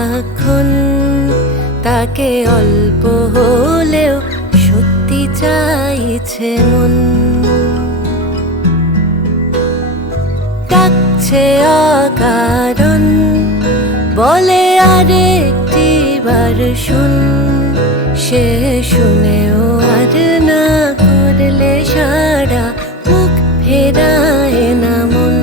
সারাক্ষণ, তাকে অল্প হলেও সত্যি চাইছে মন। ডাকছে অকারণ, বলে আরেকটি বার শুন। সে শুনেও আর না করলে সারা, মুখ ফেরায় না মন।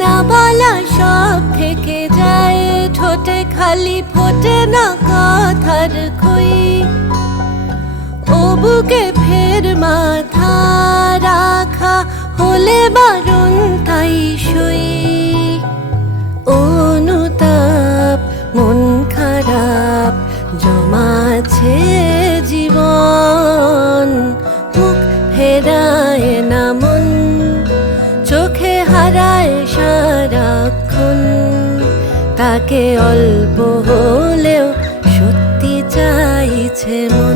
না বলা সব থেকে যায় ঠোঁটে, খালি ফোটে না কথার খই। ও বুকে ফের মাথা রাখা হলে বারণ তাই সই। অনুতাপ, মন খারাপ জমাছে জীবন, মুখ ফেরায় না মন। চোখে হারায় সারাক্ষণ, তাকে অল্প হলেও সত্যি চাইছে মন।